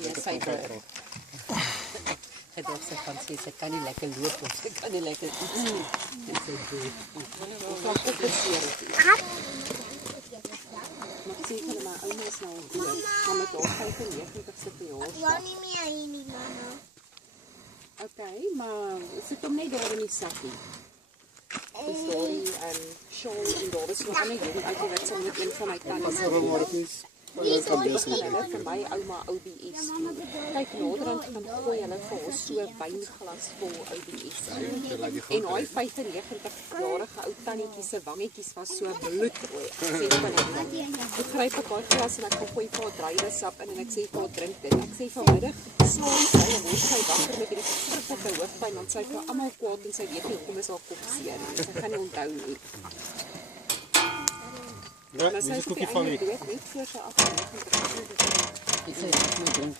Ja, sy het ook sy gaan sê, sy kan nie lekker loop of sy kan nie lekker iets nie. En sy doen. Vlak op die seer. Maar ek sê vir my ouma is nou dood. Maar met haar 95ste verjaarsdag. Ek wou nie meer hier nie, mama. Okay, maar sit hom net daar in die sakkie. Dis daar die shawl en daar is nog ander jong uit wat sy met een van my tannies. Hulle kan hulle vir my ouma OBS. Kyk naderhand gaan gooi hulle vir ons so wynglas vol OBS. En hy 95-jarige ou tannetjie se wangetjies was so bloedrooi. Ek sê vir hom, ek gryp 'n paar glas en ek gooi vir haar druiwesap in en ek sê vir haar drink dit. Ek sê vanmiddag slaap sy en word sy wakker met hierdie verskriklike hoofpyn want sy het vir almal kwaad en sy weet nie hoekom is haar kop seer nie. Sy gaan nie onthou nie. Ja, dis 'n koekie van die. Net voor sy 98. Ek sê ek moet drink.